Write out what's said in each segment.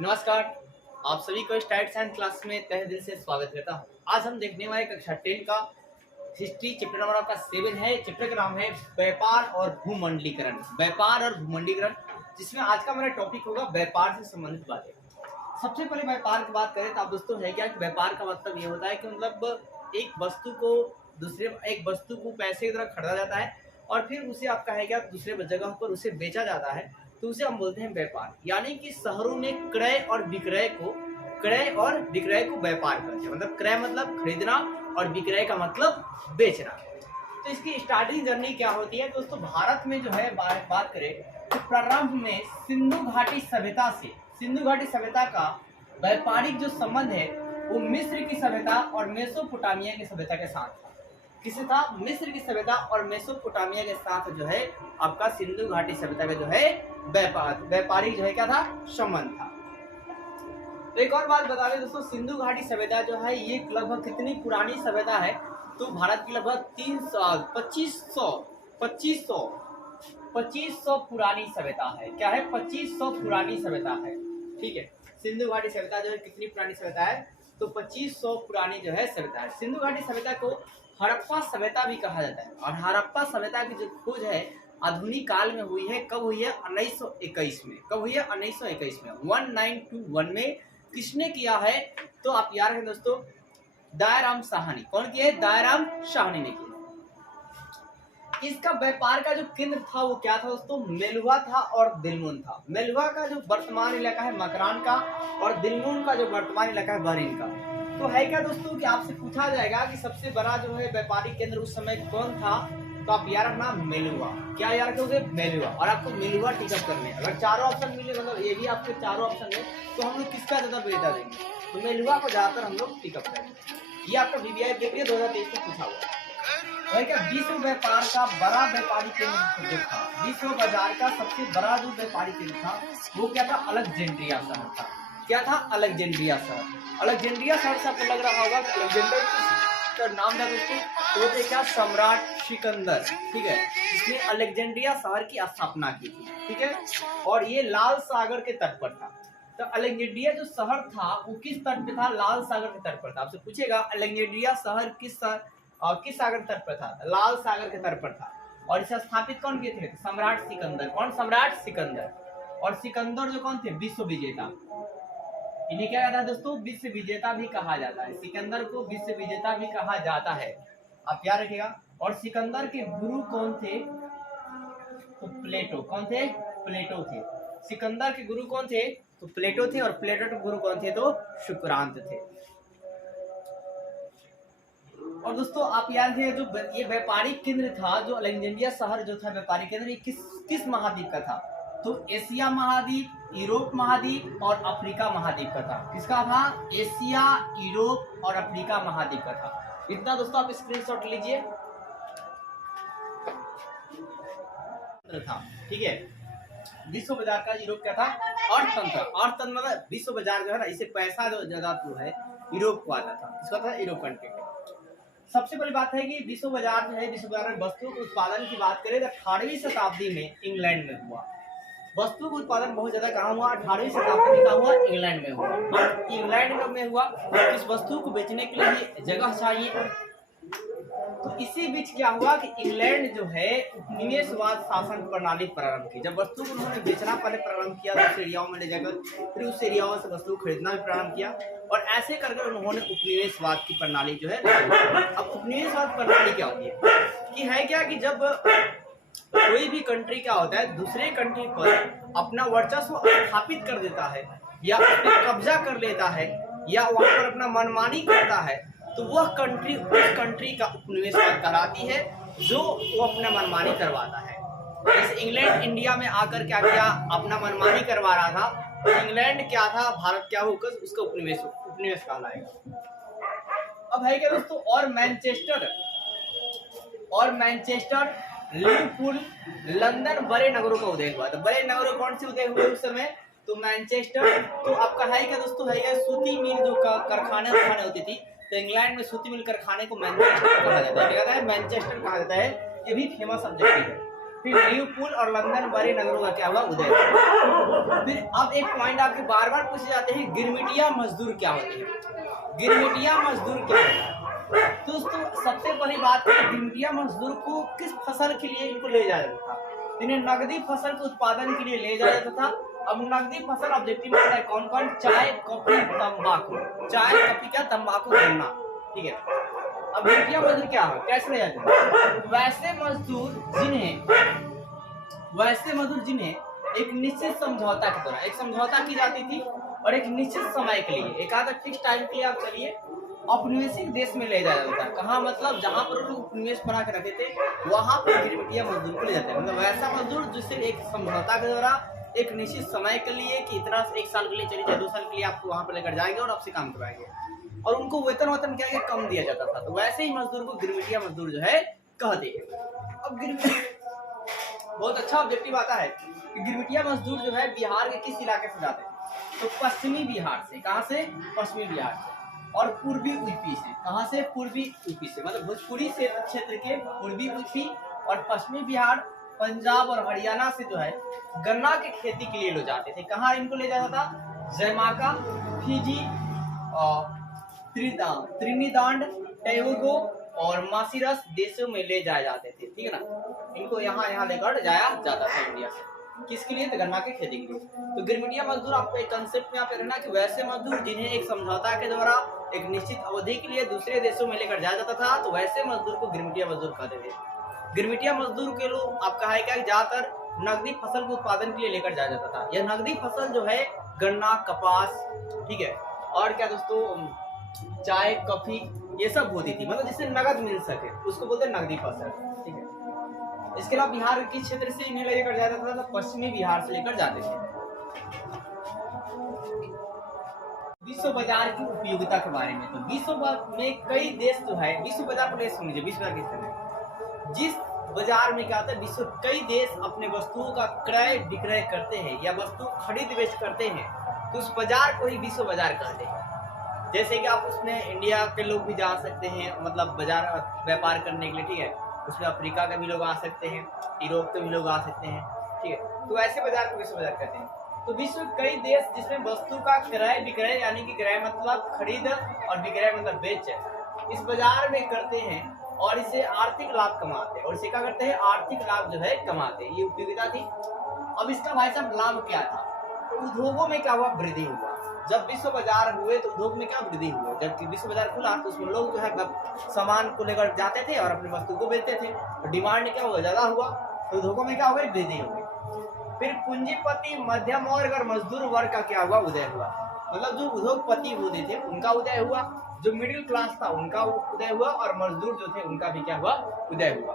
नमस्कार। आप सभी को स्टार्ट साइंस क्लास में तहे दिल से स्वागत करता हूँ। आज हम देखने वाले कक्षा 10 का हिस्ट्री चैप्टर नंबर आपका 7 है। चैप्टर का नाम है व्यापार और भूमंडलीकरण। व्यापार और भूमंडलीकरण, जिसमें आज का मेरा टॉपिक होगा व्यापार से संबंधित बातें। सबसे पहले व्यापार की बात करें तो आप दोस्तों है क्या कि व्यापार का मतलब ये होता है कि मतलब एक वस्तु को पैसे की तरह खरीदा जाता है और फिर उसे आपका है क्या दूसरे जगह पर उसे बेचा जाता है, तो उसे हम बोलते हैं व्यापार। यानी कि शहरों में क्रय और विक्रय को व्यापार करते हैं। मतलब क्रय मतलब खरीदना और विक्रय का मतलब बेचना। तो इसकी स्टार्टिंग जर्नी क्या होती है दोस्तों? भारत में जो है बात करें तो प्रारंभ में सिंधु घाटी सभ्यता का व्यापारिक जो संबंध है वो मिस्र की सभ्यता और मेसोपोटामिया की सभ्यता के साथ था। किसे था? मिस्र की सभ्यता और मेसोपोटामिया के साथ जो है आपका सिंधु घाटी सभ्यता का जो है व्यापारिक जो है क्या था, संबंध था। तो एक और बात बता दें दोस्तों, सिंधु घाटी सभ्यता जो है ये लगभग कितनी पुरानी सभ्यता है? तो भारत की लगभग 2500 पुरानी सभ्यता है। क्या है? 2500 पुरानी सभ्यता है। ठीक है, सिंधु घाटी सभ्यता जो है कितनी पुरानी सभ्यता है? तो 2500 पुरानी जो है सभ्यता है। सिंधु घाटी सभ्यता को हड़प्पा सभ्यता भी कहा जाता है और हड़प्पा सभ्यता की जो खोज है आधुनिक काल में हुई है। कब हुई है? 1921 में। कब हुई है? 1921 में। 1921 में किसने किया है? तो आप याद रखें दोस्तों, दयाराम साहनी। कौन किया है? दयाराम साहनी ने किया। इसका व्यापार का जो केंद्र था वो क्या था दोस्तों? मेलुहा था और दिलमुन था। मेलुहा का जो वर्तमान इलाका है मकरान का और दिलमुन का जो वर्तमान इलाका है बहरीन का। तो है क्या दोस्तों कि आपसे पूछा जाएगा कि सबसे बड़ा जो है व्यापारिक केंद्र उस समय कौन था? तो आप याद रखना मेलुहा। क्या याद रखोगे? मेलुहा। और आपको मेलुहा टिकअप करने, अगर चारों ऑप्शन मिले, मतलब ये भी आपके चारों ऑप्शन है, तो हम लोग किसका ज्यादा बेटा देंगे? तो मेलुहा को ज्यादातर हम लोग टिकअप करेंगे। ये आपका VBI 2023 में पूछा हुआ है। क्या विश्व व्यापार का बड़ा व्यापारिक केंद्र जो था, विश्व बाजार का सबसे बड़ा जो व्यापारिक केंद्र था वो क्या था? अलेक्जेंड्रिया शहर था। क्या था? अलेक्जेंड्रिया शहर। अलेक्जेंड्रिया शहर से आपको लग रहा होगा कि अलेक्जेंडर का नाम था दोस्तों, तो थे क्या? सम्राट सिकंदर। ठीक है, इसने अलेक्जेंड्रिया शहर की स्थापना की थी। ठीक है, और ये लाल सागर के तट पर था। तो अलेक्जेंड्रिया जो शहर था वो किस तट पे था? लाल सागर के तट पर था। आपसे पूछेगा अलेक्जेंड्रिया शहर किस सागर तट पर था? लाल सागर के तट पर था। और इसे स्थापित कौन किए थे? सम्राट सिकंदर। कौन? सम्राट सिकंदर। और सिकंदर जो कौन थे? विश्व विजेता। इन्हें क्या कहता है दोस्तों? विश्व विजेता भी कहा जाता है। सिकंदर को विश्व विजेता भी कहा जाता है। आप याद रखिएगा। और सिकंदर के गुरु कौन थे? तो प्लेटो। कौन थे? प्लेटो थे। सिकंदर के गुरु कौन थे? तो प्लेटो थे। और प्लेटो के गुरु कौन थे? तो शुक्रांत थे। और दोस्तों आप याद है जो ये व्यापारिक केंद्र था, जो अलेक्जेंड्रिया शहर जो था व्यापारिक केंद्र, ये किस महाद्वीप का था? तो एशिया महाद्वीप, यूरोप महाद्वीप और अफ्रीका महाद्वीप का था। किसका था? एशिया, यूरोप और अफ्रीका महाद्वीप का था। इतना दोस्तों आप स्क्रीनशॉट लीजिए। था। ठीक है, विश्व बाजार का यूरोप क्या था? अर्थतंत्र। अर्थतंत्र मतलब विश्व बाजार जो है ना, इसे पैसा जो ज्यादा है यूरोप को आता था। किसका था? यूरोप कंट्री का। सबसे बड़ी बात है कि विश्व बाजार जो है, विश्व बाजार में वस्तुओं के उत्पादन की बात करें तो 18वीं शताब्दी में इंग्लैंड में हुआ। वस्तु का उत्पादन बहुत ज्यादा कहाँ हुआ? 18वीं शताब्दी में कहाँ हुआ? इंग्लैंड में हुआ। इंग्लैंड में हुआ। इस वस्तु को बेचने के लिए जगह चाहिए। तो इसी बीच क्या हुआ कि इंग्लैंड जो है उपनिवेशवाद शासन प्रणाली प्रारंभ की। जब वस्तु को उन्होंने बेचना पहले प्रारंभ किया तो उस एरियाओं में ले जाकर फिर उस एरियाओं से वस्तु खरीदना भी प्रारंभ किया और ऐसे करके उन्होंने उपनिवेशवाद की प्रणाली जो है। अब उपनिवेशवाद प्रणाली क्या होती है कि है क्या कि जब कोई भी कंट्री क्या होता है दूसरे कंट्री पर अपना वर्चस्व स्थापित कर देता है या कब्जा कर लेता है या वहां पर अपना मनमानी करता है, तो वह कंट्री उस कंट्री का उपनिवेशवाद कहलाती है, जो वो अपना मनमानी करवाता है। जैसे इंग्लैंड इंडिया में आकर क्या किया? अपना मनमानी करवा रहा था, तो इंग्लैंड क्या था? भारत क्या होकर उसका उपनिवेश कहलाएगा। अब है क्या दोस्तों? और मैनचेस्टर, लिवरपूल, लंदन बड़े नगरों का उदय हुआ। तो बड़े नगरों कौन से उदय हुए उस समय? तो मैनचेस्टर। तो आपका है क्या दोस्तों? है क्या? सूती मिल जो कारखाने होती थी, तो इंग्लैंड में सूती मिल कारखाने को मैनचेस्टर कहा जाता है। क्या कहता है? मैनचेस्टर कहा जाता है। ये भी फेमस सब्जेक्ट है। फिर लिवरपूल और लंदन बड़े नगरों का क्या हुआ उदय हुआ। फिर अब एक पॉइंट आपके बार बार पूछे जाते हैं, गिरमिटिया मजदूर क्या होते हैं? गिरमिटिया मजदूर क्या होता है? दोस्तों सबसे पहली बात है, गिरमिटिया मजदूर को किस फसल के लिए इनको ले जाया जाता था? इन्हें नकदी फसल के उत्पादन के लिए ले जाया जाता था। अब नकदी फसल ऑब्जेक्टिव में है कौन कौन? चाय, कॉफी, तंबाकू। चाय, कॉफी क्या? तंबाकू, गन्ना। ठीक है। अब गिरमिटिया मजदूर क्या है, कैसे ले जाते हैं? वैसे मजदूर जिन्हें एक निश्चित समझौता के दौरान एक समझौता की जाती थी और एक निश्चित समय के लिए, एक आधा फिक्स टाइम के लिए आप चलिए औपनिवेशिक देश में ले जाया जाता है। कहाँ? मतलब जहाँ पर लोग उपनिवेश बना के रखे थे वहां पर गिरमिटिया मजदूर को ले जाते हैं। मतलब वैसा मजदूर जिससे एक समझौता के द्वारा एक निश्चित समय के लिए कि इतना 1 साल के लिए चलिए चाहे 2 साल के लिए आपको वहां पर लेकर जाएंगे और आपसे काम करवाएंगे और उनको वेतन क्या कम दिया जाता था। तो वैसे ही मजदूर को गिरमिटिया मजदूर जो है कहते हैं। अब बहुत अच्छा ऑब्जेक्टिव आता है कि गिरमिटिया मजदूर जो है बिहार के किस इलाके से जाते थे? तो पश्चिमी बिहार से। कहाँ से? पश्चिमी बिहार से। और पूर्वी यूपी से। कहाँ से? पूर्वी यूपी से। मतलब भोजपुरी क्षेत्र के पूर्वी यूपी और पश्चिमी बिहार, पंजाब और हरियाणा से जो है गन्ना की खेती के लिए ले जाते थे। कहाँ इनको ले जाता था? जैमाका, फिजी, त्रिनिदाद, टोबैगो और मासिरस देशों में ले जाए जाते थे। ठीक है ना? इनको यहाँ लेकर जाया जाता था इंडिया से। किसके लिए? तो गन्ना की खेती के लिए। तो गिरमिटिया मजदूर आपको एक कंसेप्ट में आप रहना कि वैसे मजदूर जिन्हें एक समझौता के द्वारा एक निश्चित अवधि के लिए दूसरे देशों में लेकर जाया जाता था, तो वैसे मजदूर को गिरमिटिया मजदूर कहते थे। गिरमिटिया मजदूर के लोग आपका है क्या, ज्यादातर नकदी फसल के उत्पादन के लिए लेकर जाया जाता था। यह नकदी फसल जो है गन्ना, कपास, ठीक है, और क्या दोस्तों, चाय, कॉफी, ये सब होती थी। मतलब जिससे नगद मिल सके उसको बोलते हैं नकदी फसल। ठीक है। इसके अलावा बिहार के क्षेत्र से इन्हें लेकर जाया जाता था, तो पश्चिमी बिहार से लेकर जाते थे। विश्व बाजार की उपयोगिता के बारे में, तो विश्व में कई देश जो है, विश्व बाजार को सुन लीजिए, विश्व बाजार किस तरह, जिस बाजार में क्या होता है, विश्व कई देश अपने वस्तुओं का क्रय विक्रय करते हैं या वस्तु खरीद बेच करते हैं, तो उस बाजार को ही विश्व बाजार कहते हैं। जैसे कि आप उसमें इंडिया के लोग भी जा सकते हैं, मतलब बाजार व्यापार करने के लिए। ठीक है। उसमें अफ्रीका के भी लोग आ सकते हैं, यूरोप के भी लोग आ सकते हैं। ठीक है। तो ऐसे बाजार को विश्व बाजार कहते हैं। तो विश्व कई देश जिसमें वस्तु का क्रय विक्रय, यानी कि क्रय मतलब खरीद और विक्रय मतलब बेच, इस बाजार में करते हैं और इसे आर्थिक लाभ कमाते हैं। और इसे क्या करते हैं? आर्थिक लाभ जो है कमाते हैं। ये उपयोगिता थी। अब इसका भाई साहब लाभ क्या था? उद्योगों में क्या हुआ? वृद्धि हुआ। जब विश्व बाजार हुए तो उद्योग में क्या वृद्धि हुई? जब विश्व बाजार खुला तो उसमें लोग जो है सामान को लेकर जाते थे और अपनी वस्तु को बेचते थे। तो डिमांड क्या हुआ? ज्यादा हुआ। तो उद्योगों में क्या हो गई? वृद्धि हो गई। फिर पूंजीपति, मध्यम वर्ग और मजदूर वर्ग का क्या हुआ? उदय हुआ। मतलब जो उद्योगपति होते थे उनका उदय हुआ, जो मिडिल क्लास था उनका उदय हुआ और मजदूर जो थे उनका भी क्या हुआ? उदय हुआ।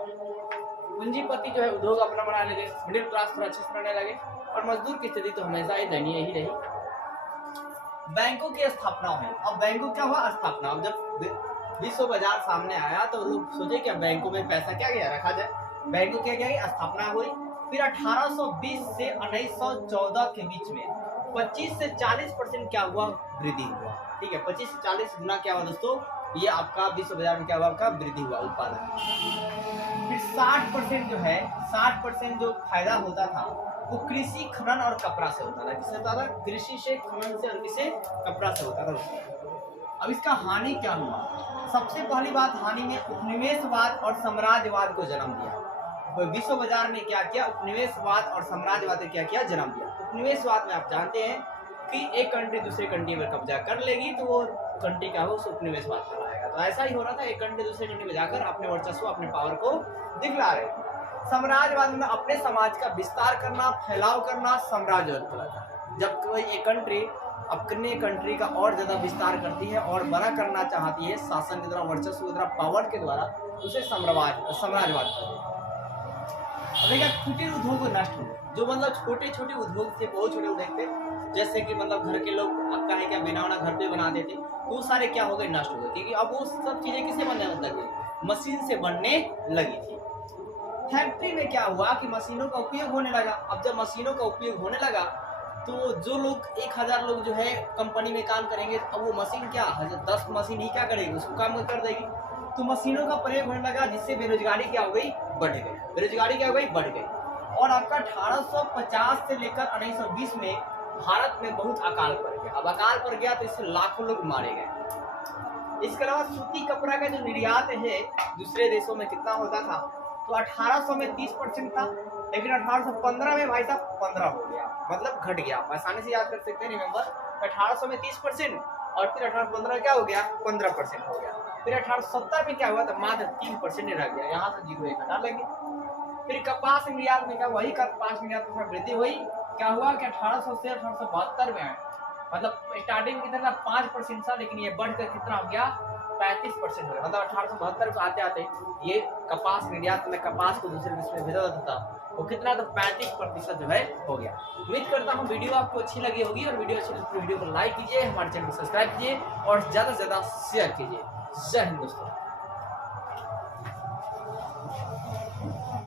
पूंजीपति जो है उद्योग अपना बनाने लगे, मिडिल क्लास थोड़ा अच्छे से बनाने लगे और मजदूर की स्थिति तो हमेशा ही दयनीय ही रही। बैंकों की स्थापना हुई। अब बैंकों क्या हुआ? स्थापना। अब जब विश्व बाजार सामने आया तो लोग सोचे कि बैंकों में पैसा क्या गया रखा जाए। बैंकों क्या गया? स्थापना हुई। फिर 1820 से 1914 के बीच में 25 से 40% क्या हुआ? वृद्धि हुआ। ठीक है। 25 से 40 गुना क्या हुआ दोस्तों? ये आपका विश्व बाजार में क्या हुआ? आपका वृद्धि हुआ उत्पादन। फिर 60% जो है, 60% जो फायदा होता था वो कृषि, खनन और कपड़ा से होता था। किससे होता था? कृषि से, खनन से और किससे? कपड़ा से होता था। अब इसका हानि क्या हुआ? सबसे पहली बात, हानि में उपनिवेशवाद और साम्राज्यवाद को जन्म दिया। तो विश्व बाजार में क्या किया? उपनिवेशवाद और साम्राज्यवाद ने क्या किया? जन्म दिया। उपनिवेशवाद में आप जानते हैं कि एक कंट्री दूसरे कंट्री पर कब्जा कर लेगी तो वो कंट्री क्या हो? उस उपनिवेशवाद कहलाएगा। तो ऐसा ही हो रहा था, एक कंट्री दूसरे कंट्री में जाकर अपने वर्चस्व, अपने पावर को दिखला रहे थे। साम्राज्यवाद में अपने समाज का विस्तार करना, फैलाव करना साम्राज्यवाद कहलाता है। जब कोई एक कंट्री अपने कंट्री का और ज्यादा विस्तार करती है और बड़ा करना चाहती है शासन के द्वारा, वर्चस्व के द्वारा, पावर के द्वारा, उसे साम्राज्यवाद कहते हैं। अब कुटीर उद्योग नष्ट हुए। जो मतलब छोटे छोटे उद्योग थे, बहुत छोटे उद्योग थे, जैसे कि मतलब घर के लोग आपका है क्या बिना घर पे बनाते थे, तो वो सारे क्या हो गए? नष्ट हो गए। क्योंकि अब वो सब चीजें किससे बनने लगी? मशीन से बनने लगी थी। फैक्ट्री में क्या हुआ कि मशीनों का उपयोग होने लगा। अब जब मशीनों का उपयोग होने लगा तो जो लोग 1000 लोग जो है कंपनी में काम करेंगे, अब वो मशीन क्या 10 मशीन ही क्या करेगी? उसको काम कर देगी। तो मशीनों का प्रयोग होने लगा, जिससे बेरोजगारी क्या हो गई? बढ़ गई। बेरोजगारी क्या हो गई? बढ़ गई। और आपका 1850 से लेकर 1920 में भारत में बहुत अकाल पड़ गया। अब अकाल पड़ गया तो इससे लाखों लोग मारे गए। इसके अलावा सूती कपड़ा का जो निर्यात है दूसरे देशों में कितना होता था, तो 1800 में 30% था, लेकिन 1815 में भाई साहब 15 हो गया, मतलब घट गया। आसानी से याद कर सकते हैं, रिमेंबर 1800 में 30% और फिर 1815 क्या हो गया, 15% हो गया। फिर 1870 में क्या हुआ, तो मात्र 3% रह गया, यहाँ से 0 1 हटा लेंगे। फिर कपास निर्यात में क्या, वही कपास निर्यात में वृद्धि हुई। क्या हुआ कि 1800 से 1872 में, मतलब स्टार्टिंग में कितना 5% था, लेकिन ये बढ़कर कितना हो गया, 35% हो गया। मतलब 1872 को आते आते ये कपास निर्यात में कपास को दूसरे देश में भेजा जाता था, वो कितना, तो 35% जो है हो गया। उम्मीद करता हूँ वीडियो आपको अच्छी लगी होगी, और वीडियो अच्छी लगी तो वीडियो को लाइक कीजिए, हमारे चैनल को सब्सक्राइब कीजिए और ज़्यादा से ज़्यादा शेयर कीजिए। जय हिंद दोस्तों।